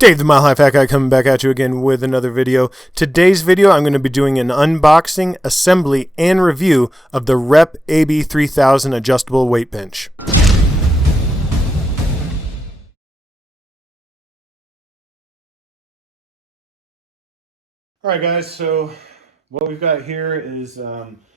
Dave the Mile High Fat Guy coming back at you again with another video. Today's video I'm going to be doing an unboxing, assembly, and review of the Rep AB-3000 adjustable weight bench. Alright guys, so what we've got here is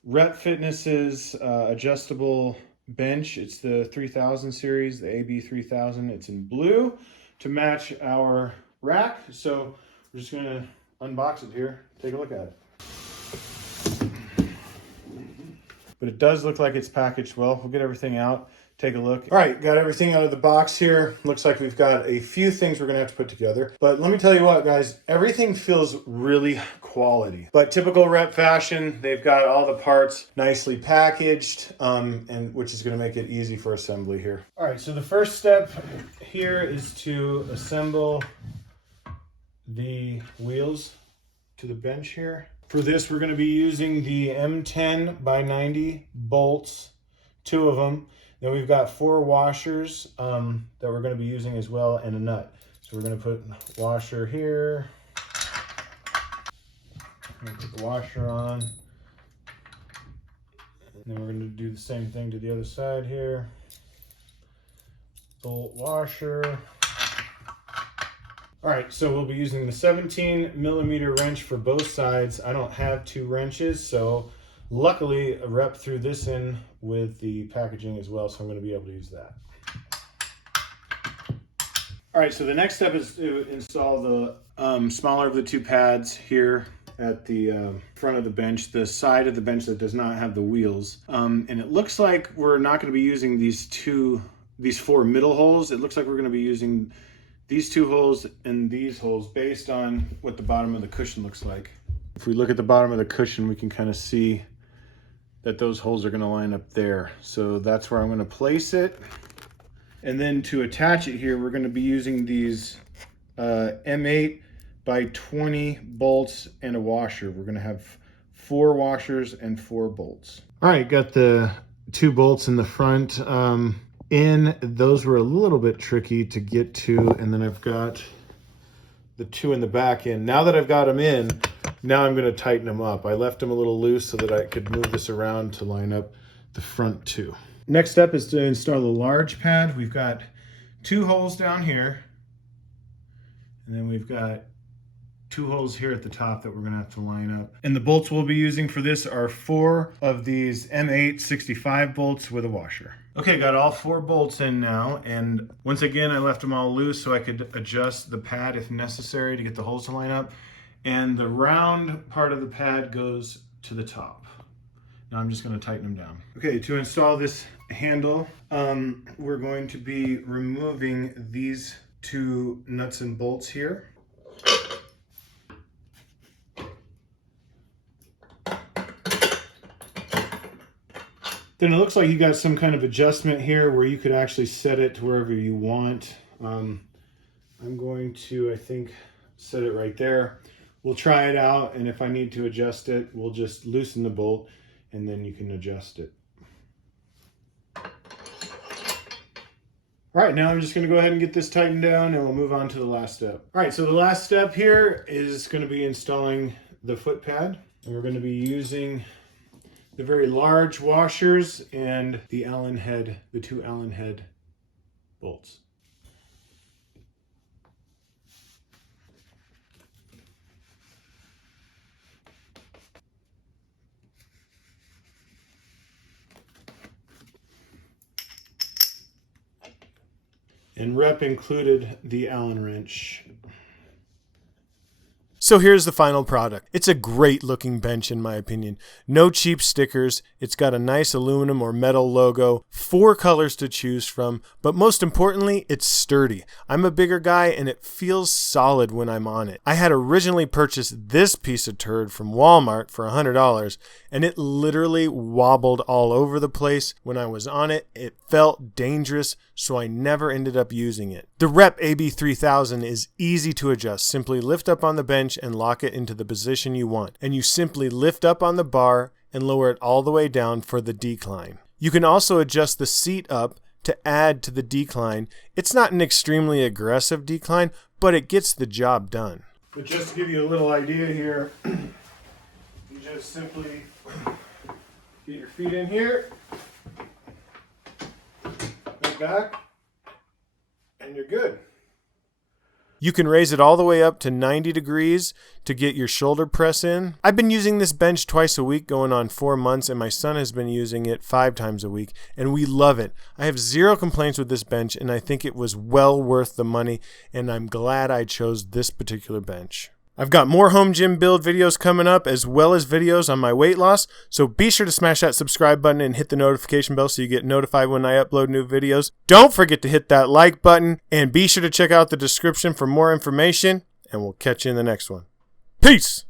Rep Fitness's adjustable bench. It's the 3000 series, the AB-3000. It's in blue to match our rack. So we're just going to unbox it here, take a look at it. But it does look like it's packaged well. We'll get everything out, take a look. All right, got everything out of the box here. Looks like we've got a few things we're gonna have to put together. But let me tell you what, guys, everything feels really quality. But typical Rep fashion, they've got all the parts nicely packaged, and which is gonna make it easy for assembly here. All right, so the first step here is to assemble the wheels to the bench here. For this, we're going to be using the M10 by 90 bolts, 2 of them. Then we've got 4 washers that we're going to be using as well, and a nut. So we're going to put a washer here. I'm going to put the washer on. And then we're going to do the same thing to the other side here. Bolt washer. All right, so we'll be using the 17mm wrench for both sides. I don't have 2 wrenches, so luckily Rep threw this in with the packaging as well, so I'm going to be able to use that. All right, so the next step is to install the smaller of the 2 pads here at the front of the bench, the side of the bench that does not have the wheels. And it looks like we're not going to be using these 4 middle holes. It looks like we're going to be using these 2 holes and these holes based on what the bottom of the cushion looks like. If we look at the bottom of the cushion, we can kind of see that those holes are going to line up there. So that's where I'm going to place it. And then to attach it here, we're going to be using these M8 by 20 bolts and a washer. We're going to have 4 washers and 4 bolts. All right, got the 2 bolts in the front. Those were a little bit tricky to get to, and then I've got the 2 in the back in. Now that I've got them in, now I'm going to tighten them up. I left them a little loose so that I could move this around to line up the front 2. Next step is to install the large pad. We've got 2 holes down here, and then we've got 2 holes here at the top that we're going to have to line up. And the bolts we'll be using for this are 4 of these M8 65 bolts with a washer. Okay, got all 4 bolts in now, and once again I left them all loose so I could adjust the pad if necessary to get the holes to line up. And the round part of the pad goes to the top. Now I'm just going to tighten them down. Okay, to install this handle, we're going to be removing these 2 nuts and bolts here. Then it looks like you got some kind of adjustment here where you could actually set it to wherever you want. I'm going to, I think, set it right there. We'll try it out, and if I need to adjust it, we'll just loosen the bolt and then you can adjust it. All right, now I'm just going to go ahead and get this tightened down and we'll move on to the last step. All right, so the last step here is going to be installing the foot pad. And we're going to be using the very large washers and the Allen head, the 2 Allen head bolts. And Rep included the Allen wrench. So here's the final product. It's a great looking bench in my opinion. No cheap stickers. It's got a nice aluminum or metal logo, 4 colors to choose from, but most importantly, it's sturdy. I'm a bigger guy and it feels solid when I'm on it. I had originally purchased this piece of turd from Walmart for $100 and it literally wobbled all over the place when I was on it. It felt dangerous, so I never ended up using it. The Rep AB-3000 is easy to adjust. Simply lift up on the bench and lock it into the position you want. And you simply lift up on the bar and lower it all the way down for the decline. You can also adjust the seat up to add to the decline. It's not an extremely aggressive decline, but it gets the job done. But just to give you a little idea here, you just simply get your feet in here, go back, and you're good. You can raise it all the way up to 90 degrees to get your shoulder press in. I've been using this bench twice a week going on 4 months, and my son has been using it 5 times a week, and we love it. I have 0 complaints with this bench, and I think it was well worth the money, and I'm glad I chose this particular bench. I've got more home gym build videos coming up, as well as videos on my weight loss, so be sure to smash that subscribe button and hit the notification bell so you get notified when I upload new videos. Don't forget to hit that like button, and be sure to check out the description for more information, and we'll catch you in the next one. Peace!